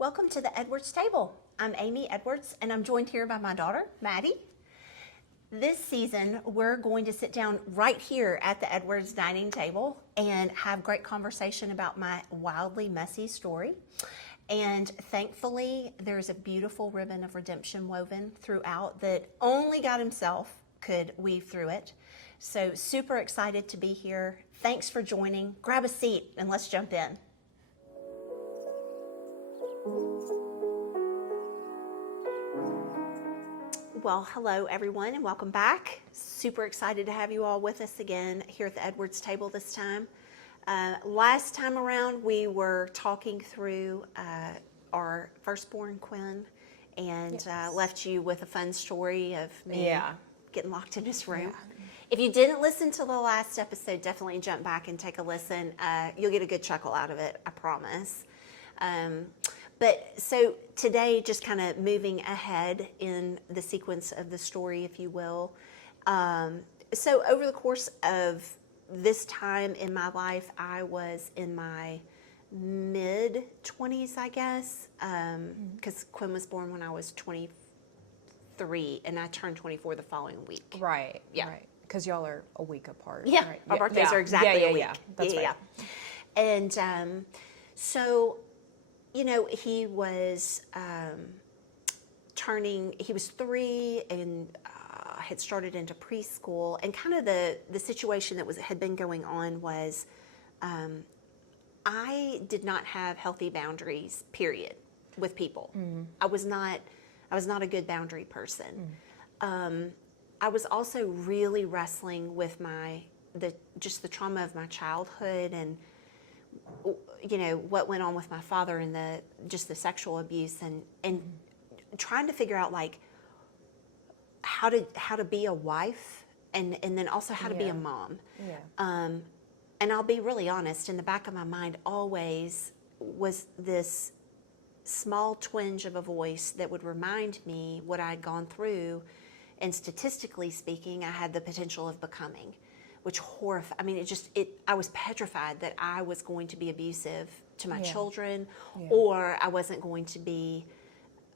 Welcome to the Edwards Table. I'm Amy Edwards, and I'm joined here by my daughter, Maddie. This season, we're going to sit down right here at the Edwards dining table and have great conversation about my wildly messy story. And thankfully, there's a beautiful ribbon of redemption woven throughout that only God himself could weave through it. So super excited to be here. Thanks for joining. Grab a seat and let's jump in. Well, hello everyone and welcome back. Super excited to have you all with us again here at the Edwards table this time. Last time around we were talking through our firstborn Quinn and left you with a fun story of me getting locked in his room. Yeah. If you didn't listen to the last episode, definitely jump back and take a listen. You'll get a good chuckle out of it, I promise. But so today, just kind of moving ahead in the sequence of the story, if you will. So over the course of this time in my life, I was in my mid-20s, I guess, because Quinn was born when I was 23, and I turned 24 the following week. Right, yeah. Right. Because y'all are a week apart. Yeah, right? Our birthdays are exactly a week. Yeah, that's right. And so... You know, he was he was 3 and had started into preschool. And kind of the situation that had been going on was I did not have healthy boundaries, period, with people. Mm. I was not a good boundary person. Mm. I was also really wrestling with the trauma of my childhood and you know what went on with my father and the sexual abuse and trying to figure out like how to be a wife and then also how to be a mom. Yeah. And I'll be really honest, in the back of my mind always was this small twinge of a voice that would remind me what I'd gone through, and statistically speaking, I had the potential of becoming. Which horrified. I mean, I was petrified that I was going to be abusive to my children, or I wasn't going to be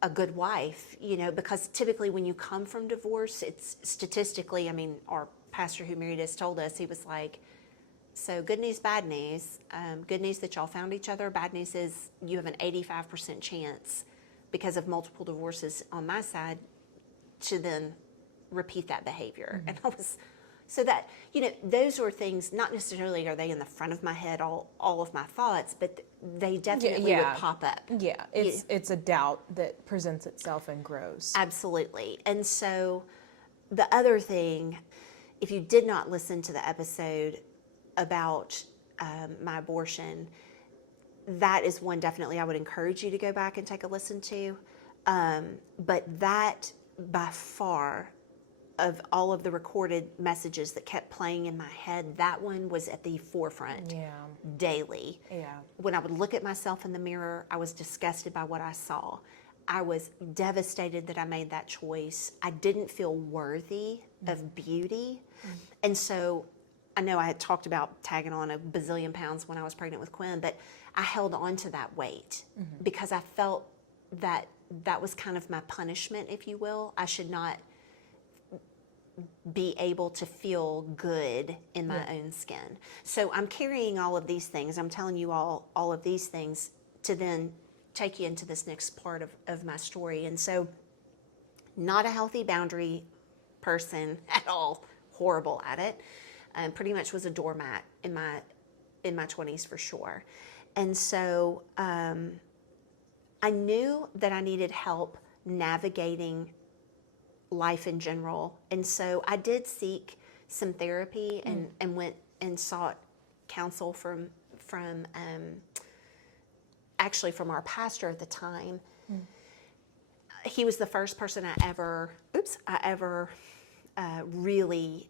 a good wife, you know, because typically when you come from divorce, it's statistically, I mean, our pastor who married us told us, he was like, so good news, bad news. Good news that y'all found each other. Bad news is you have an 85% chance because of multiple divorces on my side to then repeat that behavior. Mm-hmm. And I was... So that, you know, those were things, not necessarily are they in the front of my head, all of my thoughts, but they definitely would pop up. Yeah, it's a doubt that presents itself and grows. Absolutely. And so the other thing, if you did not listen to the episode about my abortion, that is one definitely I would encourage you to go back and take a listen to. But that by far, of all of the recorded messages that kept playing in my head, that one was at the forefront daily. Yeah. When I would look at myself in the mirror, I was disgusted by what I saw. I was devastated that I made that choice. I didn't feel worthy of beauty. And so I know I had talked about tagging on a bazillion pounds when I was pregnant with Quinn, but I held on to that weight because I felt that was kind of my punishment, if you will. I should not be able to feel good in my own skin. So I'm carrying all of these things. I'm telling you all of these things to then take you into this next part of my story. And so not a healthy boundary person at all, horrible at it. Pretty much was a doormat in my 20s for sure. And so I knew that I needed help navigating life in general, and so I did seek some therapy and went and sought counsel from actually from our pastor at the time. He was the first person I ever really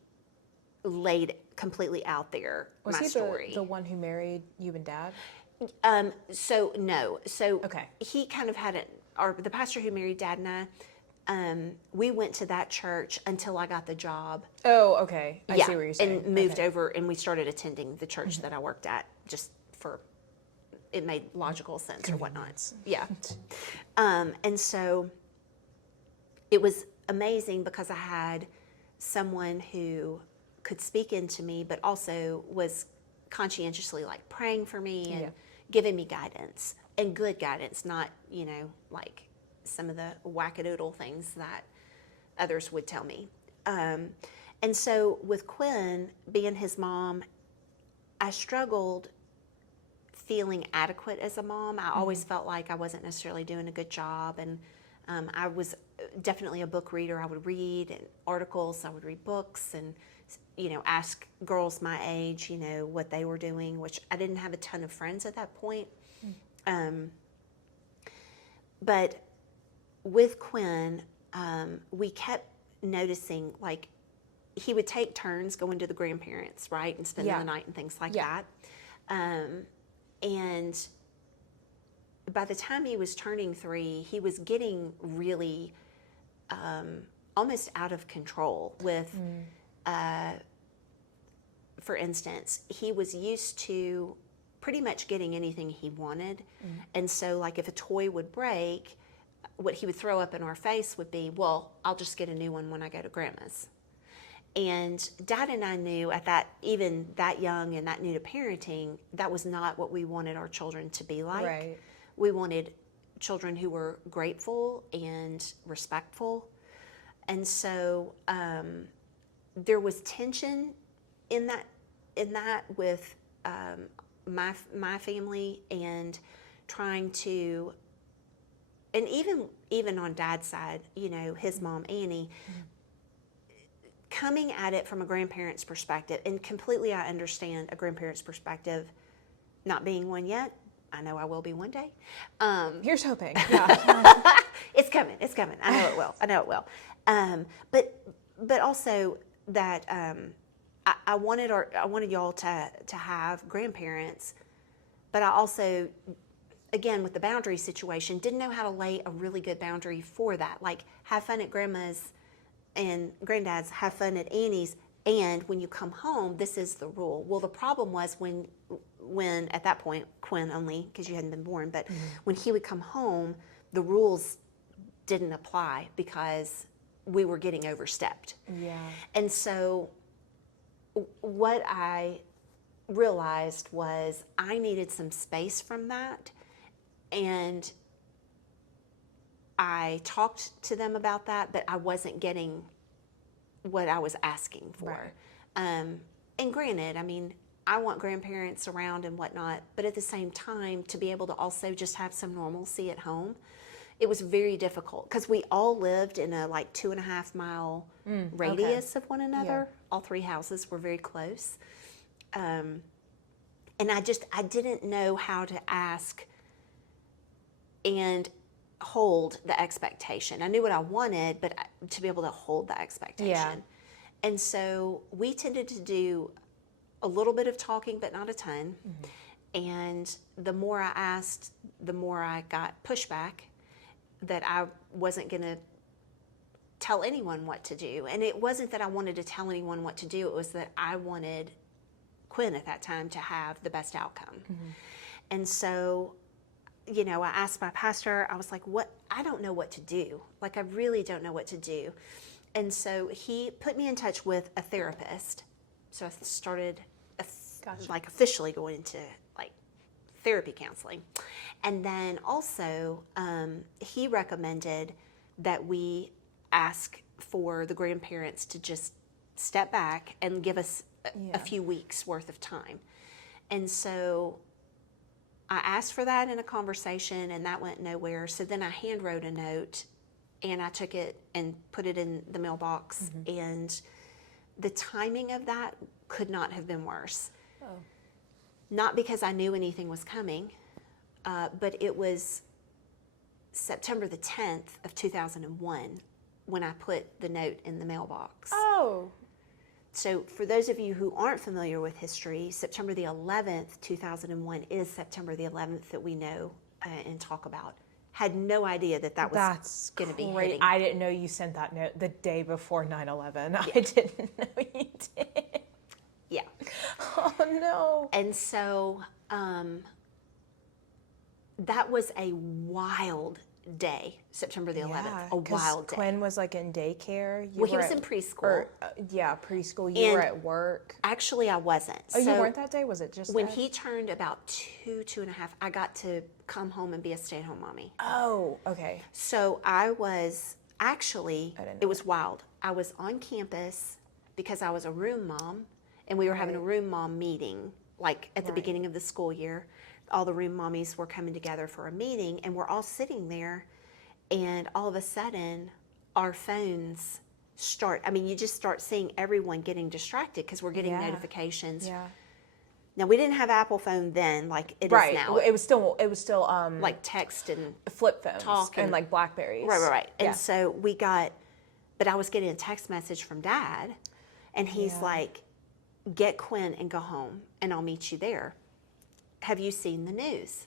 laid completely out there. Was my he story. the one who married you and Dad? So no. So okay. He kind of had the pastor who married Dad and I. We went to that church until I got the job. Oh, okay. I see what you're saying. And moved over, and we started attending the church that I worked at just for it made logical sense or whatnot. Convenience. Yeah. And so it was amazing because I had someone who could speak into me, but also was conscientiously like praying for me and Yeah. giving me guidance, and good guidance, not, like some of the wackadoodle things that others would tell me. And so with Quinn, being his mom, I struggled feeling adequate as a mom. I always felt like I wasn't necessarily doing a good job, and I was definitely a book reader. I would read and articles, I would read books, and ask girls my age, what they were doing, which I didn't have a ton of friends at that point. But with Quinn, we kept noticing, like, he would take turns going to the grandparents, right, and spending Yeah. the night and things like Yeah. that. And by the time he was turning 3, he was getting really almost out of control with, for instance, he was used to pretty much getting anything he wanted. And so, like, if a toy would break, what he would throw up in our face would be, well, I'll just get a new one when I go to grandma's. And Dad and I knew at that, even that young and that new to parenting, that was not what we wanted our children to be like. Right. We wanted children who were grateful and respectful. And so there was tension in that with my family, and trying to, and even on Dad's side, his mom Annie, coming at it from a grandparent's perspective, and completely I understand a grandparent's perspective, not being one yet. I know I will be one day. Here's hoping. Yeah. It's coming. I know it will. But also that I wanted y'all to have grandparents, but I also, again, with the boundary situation, didn't know how to lay a really good boundary for that. Like, have fun at grandma's and granddad's, have fun at Annie's, and when you come home, this is the rule. Well, the problem was when at that point, Quinn only, because you hadn't been born, but when he would come home, the rules didn't apply because we were getting overstepped. Yeah. And so what I realized was I needed some space from that, and I talked to them about that, but I wasn't getting what I was asking for. Right. And granted, I mean, I want grandparents around and whatnot, but at the same time, to be able to also just have some normalcy at home, it was very difficult because we all lived in a 2.5 mile radius of one another. Yeah. All 3 houses were very close. And I didn't know how to ask and hold the expectation. I knew what I wanted, but to be able to hold the expectation. Yeah. And so we tended to do a little bit of talking, but not a ton. And the more I asked, the more I got pushback that I wasn't going to tell anyone what to do. And it wasn't that I wanted to tell anyone what to do. It was that I wanted Quinn at that time to have the best outcome. And so, I asked my pastor, I was like, I don't know what to do. Like, I really don't know what to do. And so he put me in touch with a therapist. So I started Gotcha. Officially going into therapy counseling. And then also he recommended that we ask for the grandparents to just step back and give us a few weeks worth of time. And so I asked for that in a conversation, and that went nowhere. So then I hand wrote a note, and I took it and put it in the mailbox. And the timing of that could not have been worse. Oh. Not because I knew anything was coming, but it was September the 10th of 2001 when I put the note in the mailbox. Oh. So for those of you who aren't familiar with history, September the 11th, 2001 is September the 11th that we know and talk about. Had no idea that was going to be hitting. I didn't know you sent that note the day before 9/11. I didn't know you did. Yeah. Oh, no. And so that was a wild day, September the 11th. A 'cause wild day. Quinn was like in daycare. Well, he was in preschool. Preschool. You were And at work. Actually, I wasn't. Oh, you weren't that day? Was it just when that? he turned about 2.5, I got to come home and be a stay-at-home mommy. Oh, okay. So I was actually, I didn't know it was wild. I was on campus because I was a room mom, and we were having a room mom meeting, like at the beginning of the school year. All the room mommies were coming together for a meeting, and we're all sitting there, and all of a sudden, our phones start. I mean, you just start seeing everyone getting distracted because we're getting notifications. Yeah. Now, we didn't have Apple phone then, like it is now. It was still Like text and flip phones talk and like Blackberries. Right. Yeah. And so but I was getting a text message from Dad, and he's like, "Get Quinn and go home, and I'll meet you there. Have you seen the news?"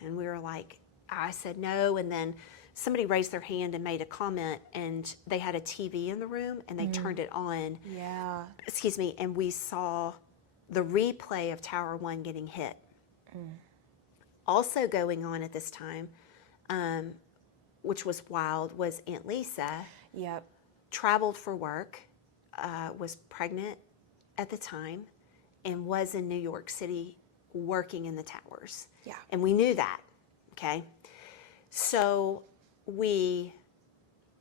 And we were like, I said no, and then somebody raised their hand and made a comment, and they had a TV in the room, and they turned it on. Yeah. Excuse me, and we saw the replay of Tower 1 getting hit. Also going on at this time, which was wild, was Aunt Lisa Yep. traveled for work, was pregnant at the time, and was in New York City working in the towers. Yeah. And we knew that, okay? So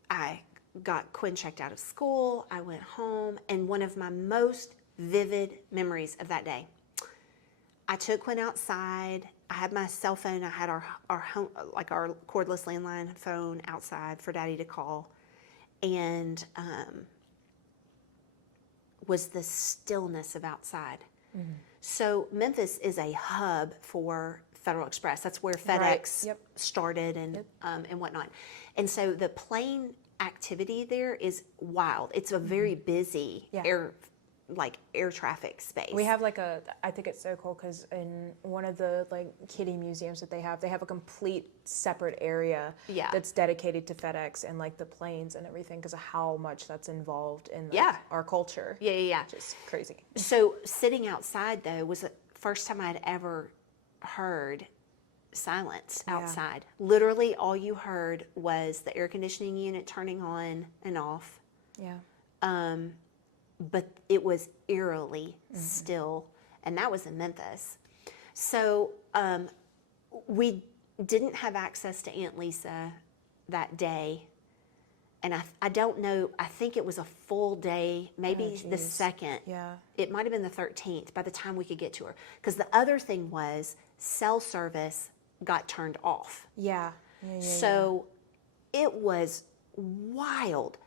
I got Quinn checked out of school, I went home, and one of my most vivid memories of that day, I took Quinn outside. I had my cell phone, I had our home, like our cordless landline phone outside for Daddy to call, and was the stillness of outside. So Memphis is a hub for Federal Express. That's where FedEx started and whatnot. And so the plane activity there is wild. It's a very busy air traffic space. We have I think it's so cool because in one of the like kiddie museums that they have a complete separate area that's dedicated to FedEx and like the planes and everything because of how much that's involved in our culture. Yeah. Which is crazy. So sitting outside though was the first time I'd ever heard silence outside. Literally all you heard was the air conditioning unit turning on and off. Yeah. But it was eerily still, and that was in Memphis. So we didn't have access to Aunt Lisa that day, and I don't know, I think it was a full day, maybe the second. Yeah. It might have been the 13th by the time we could get to her. Because the other thing was cell service got turned off. Yeah. So it was wild.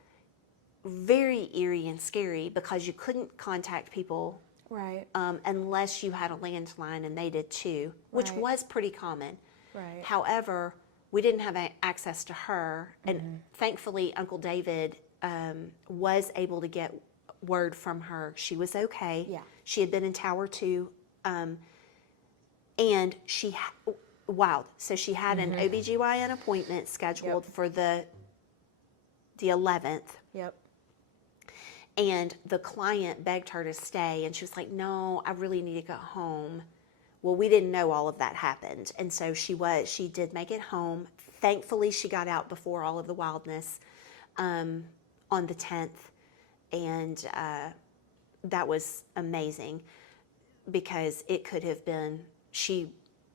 Very eerie and scary because you couldn't contact people unless you had a landline, and they did too, which was pretty common. Right. However, we didn't have access to her, and thankfully Uncle David was able to get word from her. She was okay. Yeah. She had been in Tower 2, and so she had an OBGYN appointment scheduled for the 11th. Yep. And the client begged her to stay, and she was like, "No, I really need to go home." Well, we didn't know all of that happened, and so she did make it home. Thankfully, she got out before all of the wildness on the 10th, and that was amazing because it could have been, she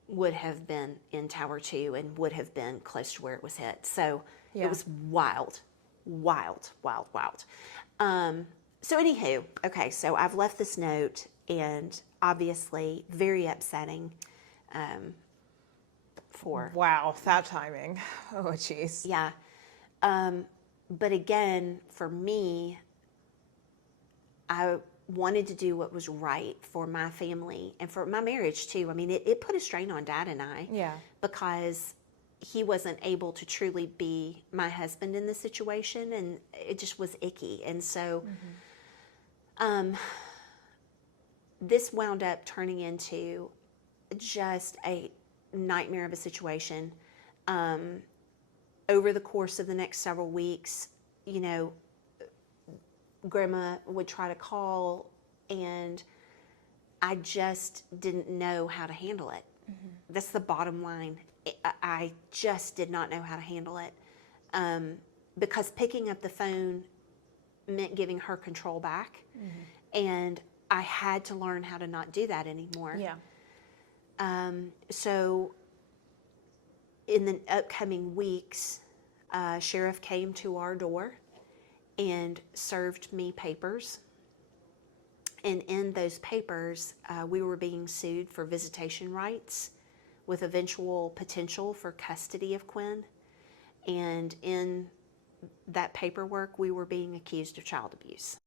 would have been in Tower 2 and would have been close to where it was hit. So it was wild. So anywho, okay, so I've left this note, and obviously very upsetting for... Wow, that timing. Oh, jeez. Yeah. But again, for me, I wanted to do what was right for my family and for my marriage too. I mean, it put a strain on Dad and I. Yeah. Because he wasn't able to truly be my husband in this situation, and it just was icky. And so this wound up turning into just a nightmare of a situation. Over the course of the next several weeks, you know, Grandma would try to call, and I just didn't know how to handle it. That's the bottom line. I just did not know how to handle it, because picking up the phone meant giving her control back, and I had to learn how to not do that anymore. Yeah. So in the upcoming weeks, sheriff came to our door and served me papers. And in those papers, we were being sued for visitation rights with eventual potential for custody of Quinn. And in that paperwork, we were being accused of child abuse.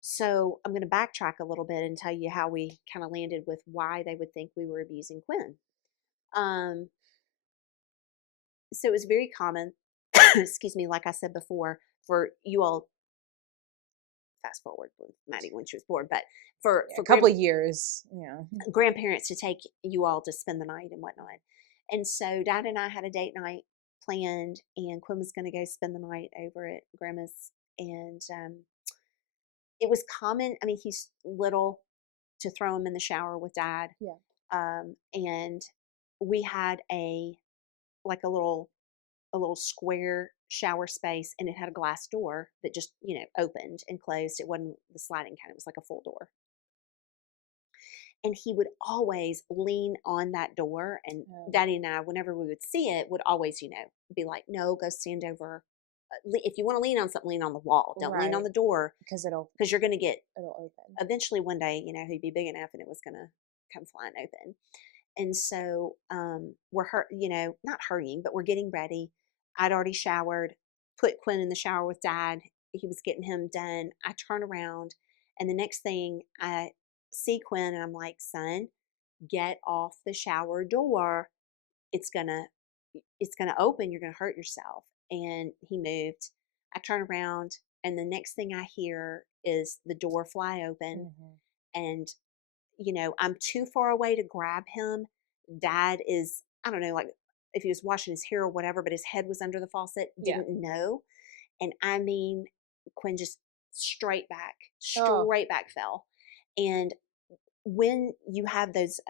So I'm going to backtrack a little bit and tell you how we kind of landed with why they would think we were abusing Quinn. So it was very common, excuse me, like I said before, for you all, fast forward with Maddie when she was born, but for a couple of years, grandparents to take you all to spend the night and whatnot. And so Dad and I had a date night planned, and Quinn was going to go spend the night over at Grandma's. And it was common, I mean, he's little, to throw him in the shower with Dad. Yeah. And we had a little square shower space, and it had a glass door that just, opened and closed. It wasn't the sliding kind, it was like a full door. And he would always lean on that door, and Daddy and I, whenever we would see it, would always, be like, no, go stand over. If you want to lean on something, lean on the wall. Don't lean on the door, because you're going to get, it'll open. Eventually one day, he'd be big enough and it was going to come flying open. And so we're not hurrying, but we're getting ready. I'd already showered, put Quinn in the shower with Dad. He was getting him done. I turn around, and the next thing I see Quinn, and I'm like, son, get off the shower door. It's gonna open. You're gonna hurt yourself. And he moved. I turn around, and the next thing I hear is the door fly open, and I'm too far away to grab him. Dad is, I don't know, like if he was washing his hair or whatever, but his head was under the faucet, didn't know. And I mean, Quinn just straight back fell. And when you have those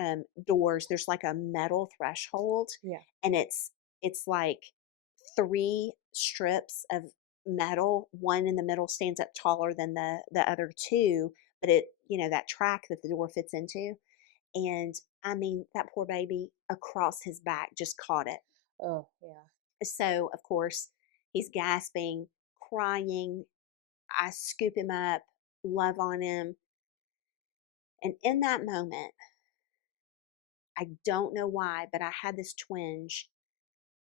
doors, there's like a metal threshold. Yeah. And it's like 3 strips of metal. One in the middle stands up taller than the other 2, but it, that track that the door fits into. And I mean, that poor baby across his back just caught it. Oh, yeah. So, of course, he's gasping, crying. I scoop him up, love on him. And in that moment, I don't know why, but I had this twinge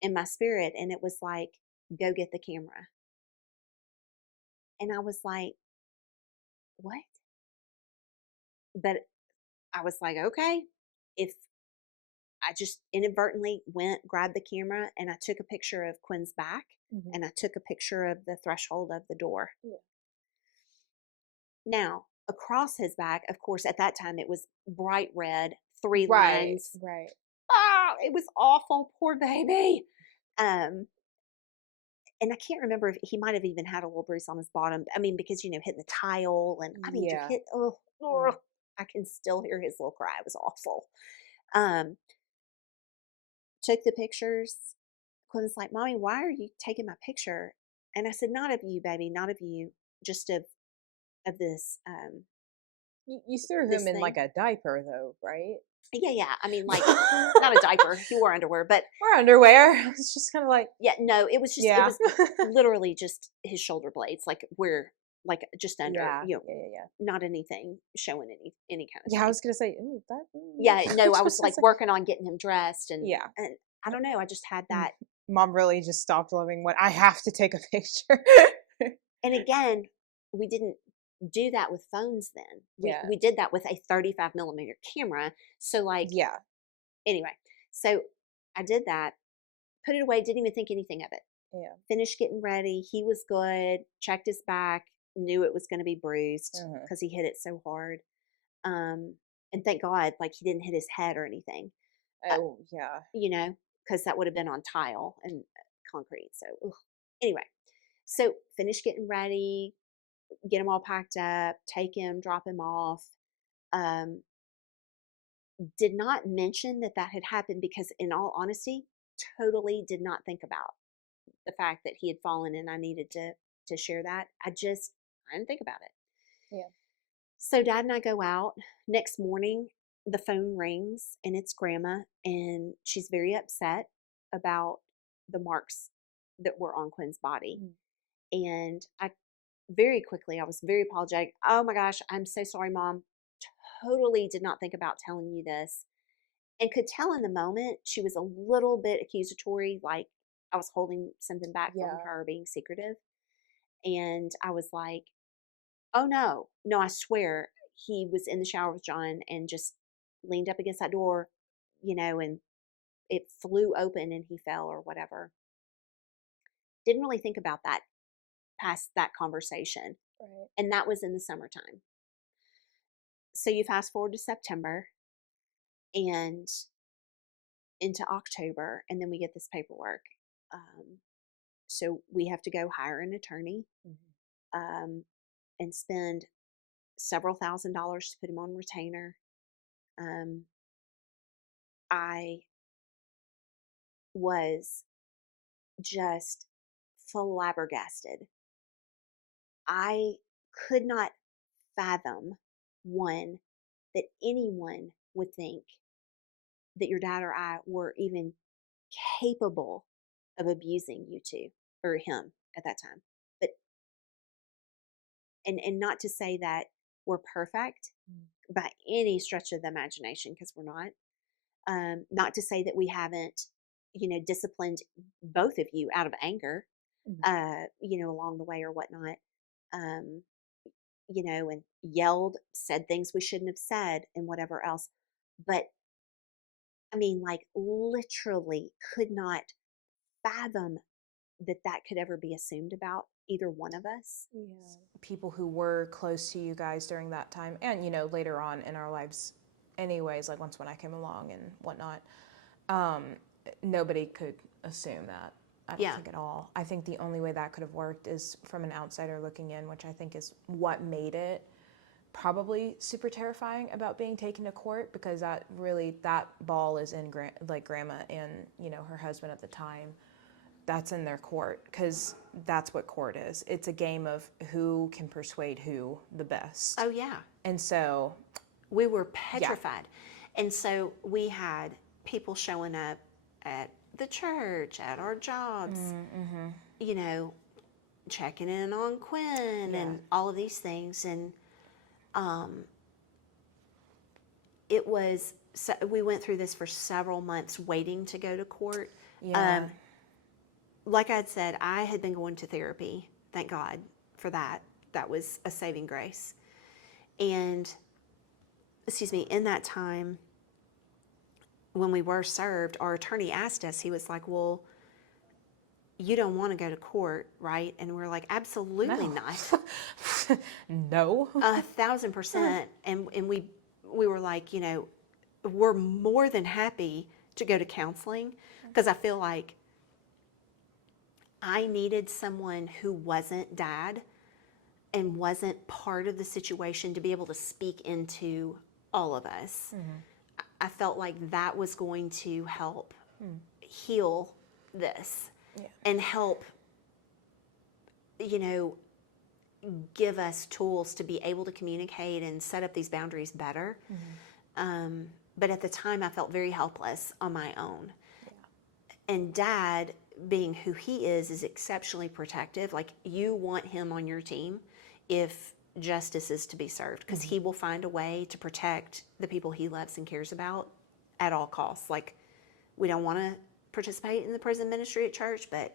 in my spirit, and it was like, go get the camera. And I was like, what? But I was like, okay, if I just inadvertently went, grabbed the camera, and I took a picture of Quinn's back, and I took a picture of the threshold of the door. Yeah. Now, across his back, of course, at that time it was bright red, 3 Right. lines. Right. Oh, it was awful, poor baby. And I can't remember if he might have even had a little bruise on his bottom. I mean, because, hitting the tile, and I mean, Yeah. I can still hear his little cry. It was awful. Took the pictures. Quinn was like, Mommy, why are you taking my picture? And I said, not of you, baby, not of you, just of this. You threw him in like a diaper, though, right? Yeah. I mean, like, not a diaper. He wore underwear, but or underwear. It's just kind of like, yeah, no, it was just, it was literally just his shoulder blades, like where, like just under, yeah. not anything showing any kind of. Yeah, thing. I was gonna say, ooh, that. Yeah, no, I was like working on getting him dressed, and and I don't know, I just had that. Mom really just stopped loving what I have to take a picture. And again, we didn't do that with phones then. We did that with a 35 millimeter camera. So like, anyway, so I did that, put it away, didn't even think anything of it. Yeah. Finished getting ready. He was good, checked his back, knew it was going to be bruised because he hit it so hard. And thank God, like he didn't hit his head or anything. Oh, yeah. Because that would have been on tile and concrete. So anyway, so finish getting ready, get him all packed up, take him, drop him off. did not mention that had happened because, in all honesty, totally did not think about the fact that he had fallen and I needed to share that. I didn't think about it. Yeah. So Dad and I go out. Next morning, the phone rings and it's Grandma, and she's very upset about the marks that were on Quinn's body. And I was very apologetic. Oh my gosh, I'm so sorry, Mom. Totally did not think about telling you this. And could tell in the moment she was a little bit accusatory, like I was holding something back from her, being secretive. And I was like, oh no, I swear he was in the shower with John and just leaned up against that door, and it flew open and he fell or whatever. Didn't really think about that past that conversation. Right. And that was in the summertime. So you fast forward to September and into October, and then we get this paperwork. So we have to go hire an attorney, and spend several $1,000s to put him on retainer. I was just flabbergasted. I could not fathom, one, that anyone would think that your dad or I were even capable of abusing you two, or him at that time. But and not to say that we're perfect by any stretch of the imagination, because we're not. Not to say that we haven't, disciplined both of you out of anger, along the way or whatnot, and yelled, said things we shouldn't have said, and whatever else. But I mean, like, literally could not fathom that could ever be assumed about either one of us. Yeah. People who were close to you guys during that time, and later on in our lives anyways, like once when I came along and whatnot, nobody could assume that. I don't think at all. I think the only way that could have worked is from an outsider looking in, which I think is what made it probably super terrifying about being taken to court, because that ball is in Grandma and her husband at the time. That's in their court, because that's what court is. It's a game of who can persuade who the best. Oh yeah. And so we were petrified. Yeah. And so we had people showing up at the church, at our jobs, checking in on Quinn and all of these things. And it was, so we went through this for several months waiting to go to court. Yeah. Like I had said, I had been going to therapy. Thank God for that. That was a saving grace. And, in that time, when we were served, our attorney asked us, he was like, well, you don't want to go to court, right? And we're like, absolutely not. No. 1,000%. And we were like, we're more than happy to go to counseling, because I feel like I needed someone who wasn't Dad and wasn't part of the situation to be able to speak into all of us. Mm-hmm. I felt like that was going to help heal this and help, give us tools to be able to communicate and set up these boundaries better. Mm-hmm. But at the time, I felt very helpless on my own. Yeah. And Dad, being who he is exceptionally protective. Like, you want him on your team if justice is to be served, because he will find a way to protect the people he loves and cares about at all costs. Like, we don't want to participate in the prison ministry at church, but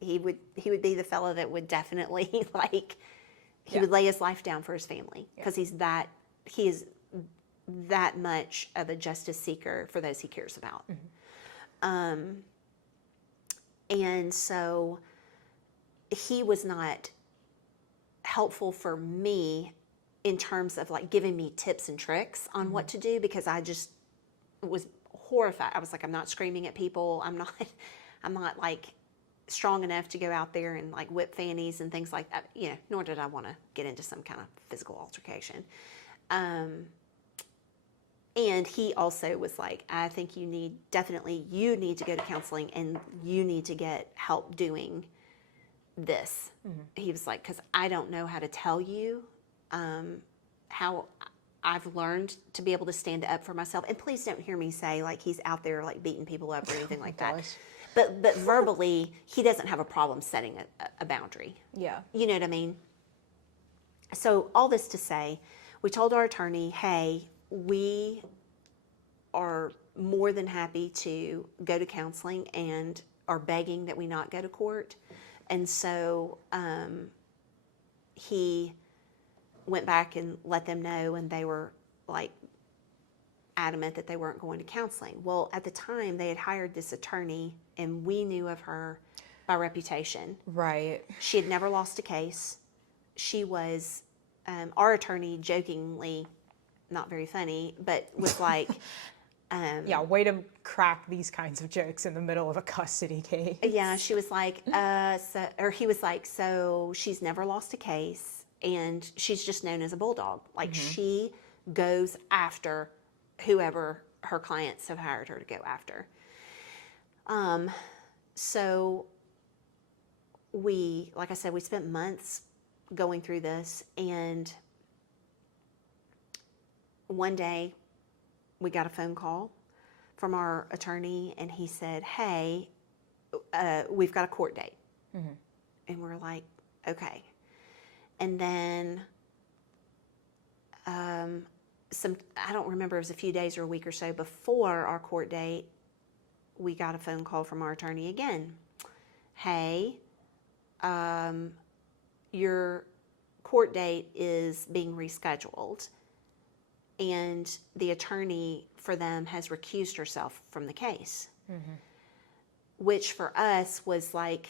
he would be the fellow that would definitely he would lay his life down for his family, because he is that much of a justice seeker for those he cares about. Mm-hmm. And so he was not helpful for me in terms of giving me tips and tricks on what to do, because I just was horrified. I was like, I'm not screaming at people. I'm not strong enough to go out there and whip fannies and things like that. Nor did I want to get into some kind of physical altercation. And he also was like, I think you need to go to counseling, and you need to get help doing this. He was like, because I don't know how to tell you how I've learned to be able to stand up for myself. And please don't hear me say like he's out there like beating people up or anything like that. But verbally, he doesn't have a problem setting a boundary. Yeah. You know what I mean? So all this to say, we told our attorney, hey, we are more than happy to go to counseling and are begging that we not go to court. And so he went back and let them know, and they were like adamant that they weren't going to counseling. Well, at the time, they had hired this attorney, and we knew of her by reputation. Right. She had never lost a case. She was, our attorney jokingly, not very funny, but was like... yeah, way to crack these kinds of jokes in the middle of a custody case. Yeah, she was like, he was like, so she's never lost a case, and she's just known as a bulldog. Like, she goes after whoever her clients have hired her to go after. So like I said, we spent months going through this, and one day we got a phone call from our attorney, and he said, hey, we've got a court date. And we're like, okay. And then I don't remember, it was a few days or a week or so before our court date, we got a phone call from our attorney again. Hey, your court date is being rescheduled, and the attorney for them has recused herself from the case. Which for us was like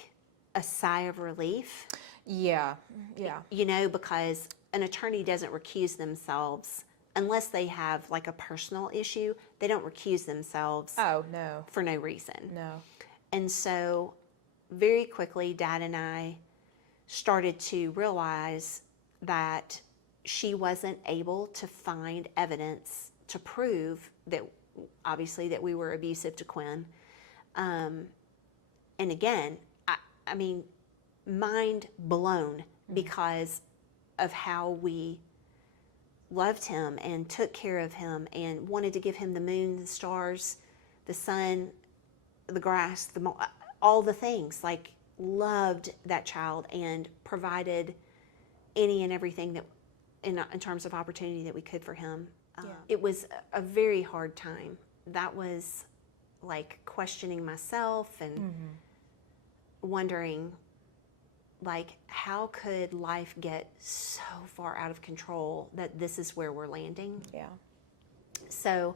a sigh of relief. Yeah, yeah. You know, because an attorney doesn't recuse themselves unless they have like a personal issue. They don't recuse themselves. Oh, no. For no reason. No. And so very quickly, Dad and I started to realize that she wasn't able to find evidence to prove that, obviously, that we were abusive to Quinn. And again, I mean, mind blown because of how we loved him and took care of him and wanted to give him the moon, the stars, the sun, the grass, all the things. Like, loved that child and provided any and everything that in terms of opportunity that we could for him. It was a very hard time. That was like questioning myself and wondering, like, how could life get so far out of control that this is where we're landing? Yeah. So,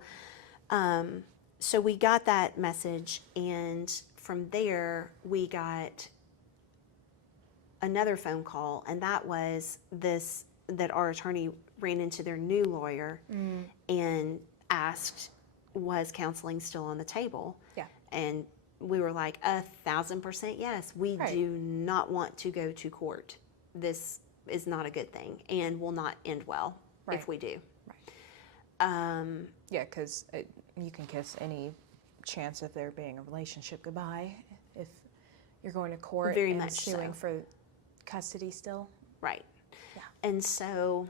so we got that message, and from there we got another phone call, and that was that our attorney ran into their new lawyer and asked, was counseling still on the table? Yeah. And we were like, 1,000% yes. We do not want to go to court. This is not a good thing and will not end well if we do. Yeah, because you can kiss any chance of there being a relationship goodbye if you're going to court Very and much suing so. for custody still. Right. Yeah. And so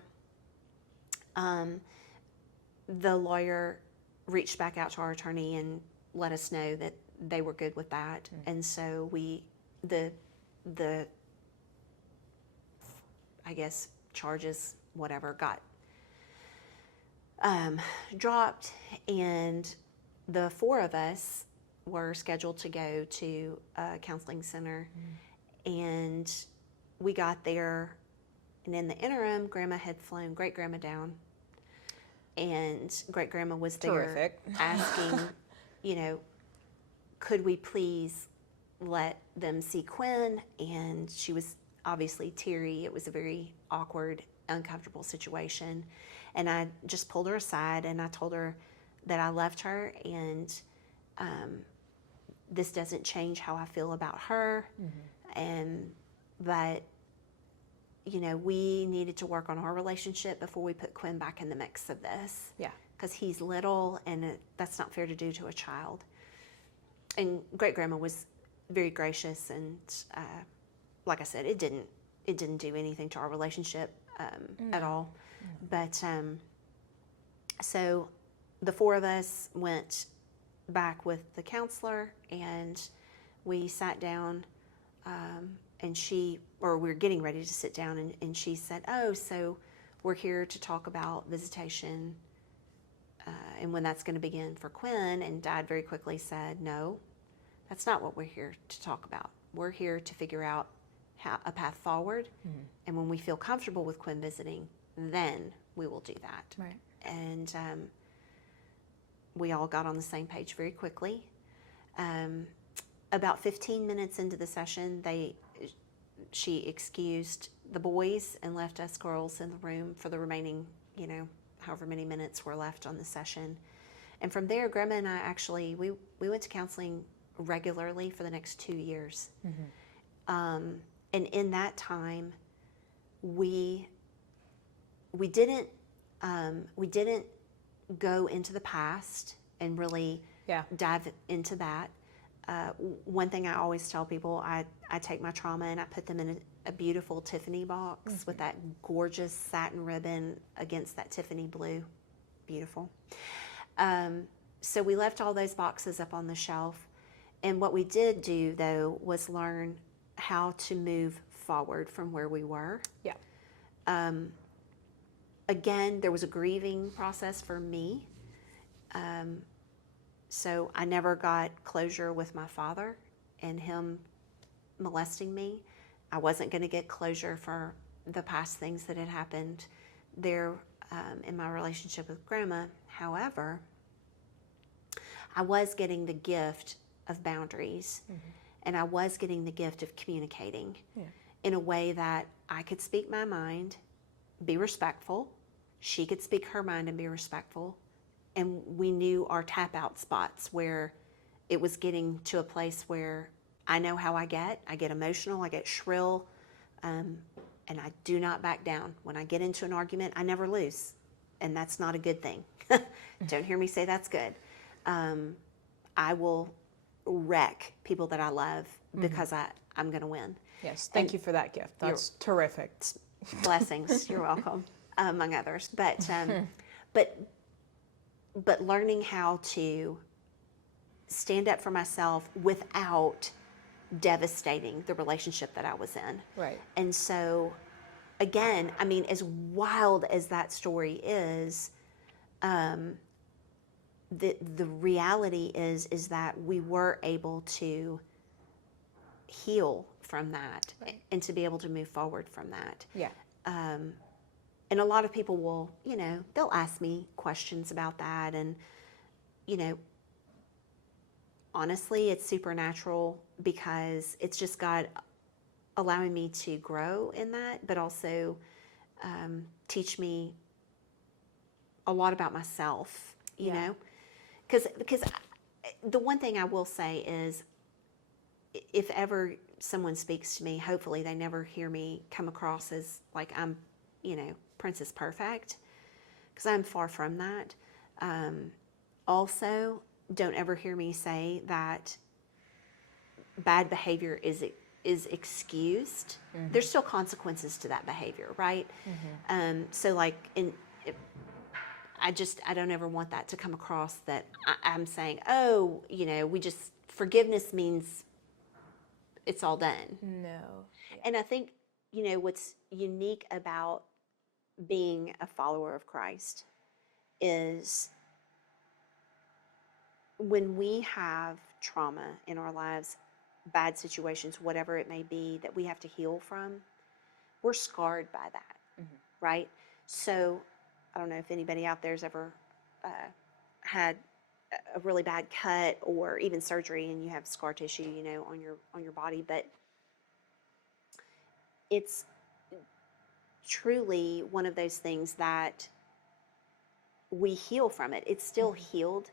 the lawyer reached back out to our attorney and let us know that they were good with that. And so the I guess charges, whatever, got dropped, and the four of us were scheduled to go to a counseling center. And we got there, and in the interim, Grandma had flown Great Grandma down, and Great Grandma was there Terrific. asking, you know, could we please let them see Quinn? And she was obviously teary. It was a very awkward, uncomfortable situation. And I just pulled her aside, and I told her that I loved her, and this doesn't change how I feel about her. And but, you know, we needed to work on our relationship before we put Quinn back in the mix of this. Yeah. because he's little, and that's not fair to do to a child. And great grandma was very gracious, and like I said, it didn't do anything to our relationship at all. But so the four of us went back with the counselor, and we sat down, and we were getting ready to sit down, and she said, "Oh, so we're here to talk about visitation and when that's going to begin for Quinn." And Dad very quickly said, "No, that's not what we're here to talk about. We're here to figure out a path forward, and when we feel comfortable with Quinn visiting, then we will do that." Right. And we all got on the same page very quickly. About 15 minutes into the session, she excused the boys and left us girls in the room for the remaining, however many minutes were left on the session. And from there, Grandma and I actually, we went to counseling regularly for the next 2 years. And in that time, we didn't go into the past and really dive into that. One thing I always tell people, I take my trauma and I put them in a beautiful Tiffany box with that gorgeous satin ribbon against that Tiffany blue. Beautiful. So we left all those boxes up on the shelf. And what we did do, though, was learn how to move forward from where we were. Yeah. Again, there was a grieving process for me. So I never got closure with my father and him molesting me. I wasn't going to get closure for the past things that had happened there in my relationship with Grandma. However, I was getting the gift of boundaries, and I was getting the gift of communicating in a way that I could speak my mind, be respectful. She could speak her mind and be respectful. And we knew our tap out spots where it was getting to a place where I know how I get emotional, I get shrill, and I do not back down. When I get into an argument, I never lose. And that's not a good thing. Don't hear me say that's good. I will wreck people that I love because I'm going to win. Yes, thank you for that gift. That's terrific. Blessings, you're welcome, among others. But learning how to stand up for myself without devastating the relationship that I was in. Right. And so, again, I mean, as wild as that story is, the reality is that we were able to heal from that and to be able to move forward from that. Yeah. And a lot of people will, they'll ask me questions about that. And, honestly, it's supernatural because it's just God allowing me to grow in that, but also teach me a lot about myself, you know? Because the one thing I will say is if ever someone speaks to me, hopefully they never hear me come across as like I'm, Princess Perfect, because I'm far from that. Also, don't ever hear me say that bad behavior is excused. There's still consequences to that behavior, right? So like I don't ever want that to come across that I'm saying, oh, forgiveness means it's all done. No. And I think, what's unique about being a follower of Christ is when we have trauma in our lives, bad situations, whatever it may be, that we have to heal from, we're scarred by that, right? So I don't know if anybody out there's ever had a really bad cut or even surgery and you have scar tissue, on your body, but it's truly one of those things that we heal from it. It's still healed,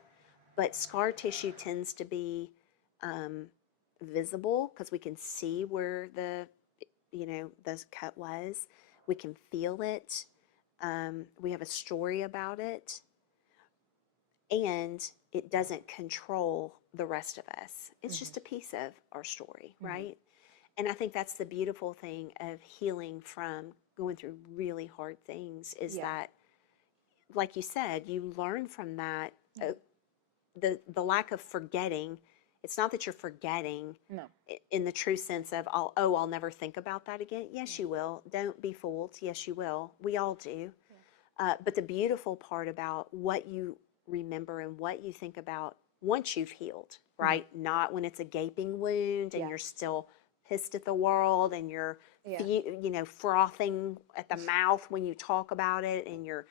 but scar tissue tends to be visible because we can see where the cut was. We can feel it. We have a story about it. and it doesn't control the rest of us. It's just a piece of our story, right? And I think that's the beautiful thing of healing from going through really hard things is that, like you said, you learn from that. The lack of forgetting, it's not that you're forgetting in the true sense of, I'll never think about that again. Yes, you will. Don't be fooled. Yes, you will. We all do. But the beautiful part about what you remember and what you think about once you've healed, right? Not when it's a gaping wound and you're still pissed at the world and you're, frothing at the mouth when you talk about it and you're,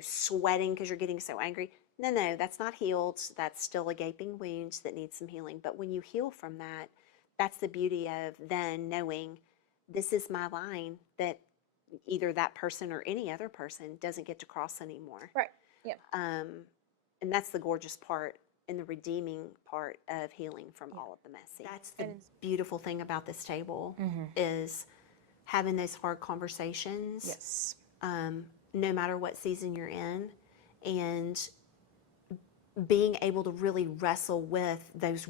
sweating because you're getting so angry. No, that's not healed. That's still a gaping wound that needs some healing. But when you heal from that, that's the beauty of then knowing this is my line that either that person or any other person doesn't get to cross anymore. Right. Yeah. And that's the gorgeous part and the redeeming part of healing from all of the messy. That's the beautiful thing about this table is having those hard conversations. Yes. No matter what season you're in, and being able to really wrestle with those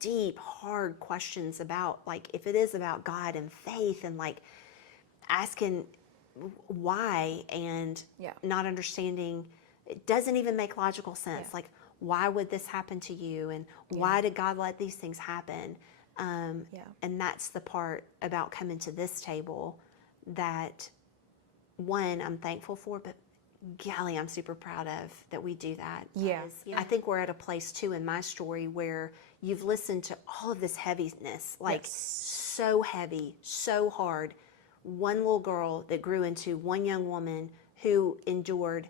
deep, hard questions about, like, if it is about God and faith and like asking why and not understanding, it doesn't even make logical sense. Like, why would this happen to you? And why did God let these things happen? And that's the part about coming to this table that, one, I'm thankful for, but golly, I'm super proud of that we do that. Yeah. I think we're at a place too in my story where you've listened to all of this heaviness, like so heavy, so hard. One little girl that grew into one young woman who endured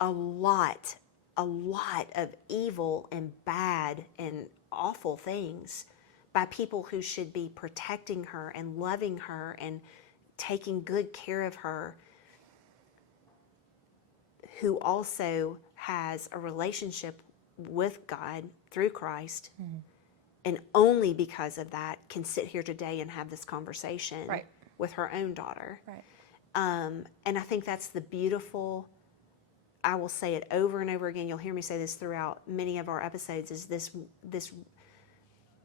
a lot of evil and bad and awful things by people who should be protecting her and loving her and taking good care of her, who also has a relationship with God through Christ, and only because of that can sit here today and have this conversation with her own daughter. Right. And I think that's the beautiful, I will say it over and over again, you'll hear me say this throughout many of our episodes, is this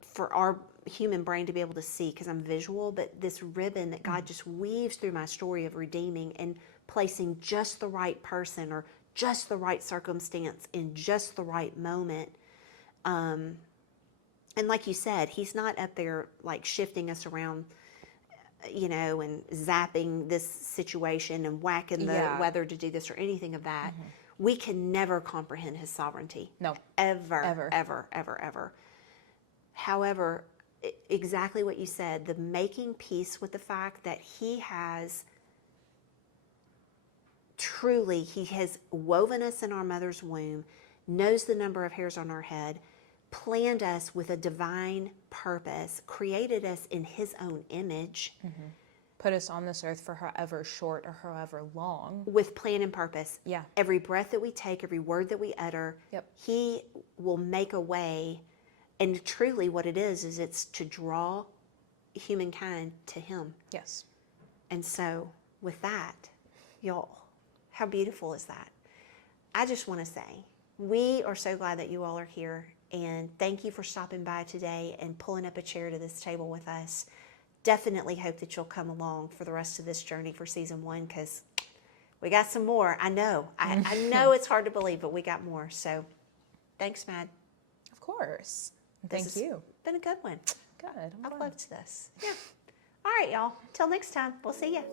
for our human brain to be able to see, because I'm visual, but this ribbon that God just weaves through my story of redeeming and placing just the right person or just the right circumstance in just the right moment. And like you said, he's not up there like shifting us around, and zapping this situation and whacking the weather to do this or anything of that. We can never comprehend his sovereignty. No. Ever. However, exactly what you said, the making peace with the fact that he has woven us in our mother's womb, knows the number of hairs on our head, planned us with a divine purpose, created us in his own image. Put us on this earth for however short or however long. With plan and purpose. Yeah. Every breath that we take, every word that we utter, he will make a way. And truly what it is it's to draw humankind to him. Yes. And so with that, y'all, how beautiful is that? I just want to say, we are so glad that you all are here, and thank you for stopping by today and pulling up a chair to this table with us. Definitely hope that you'll come along for the rest of this journey for season 1, because we got some more. I know. I know it's hard to believe, but we got more. So thanks, Mad. Of course. Thank you. Been a good one. Good. I've loved this. Yeah. All right, y'all. Till next time. We'll see you.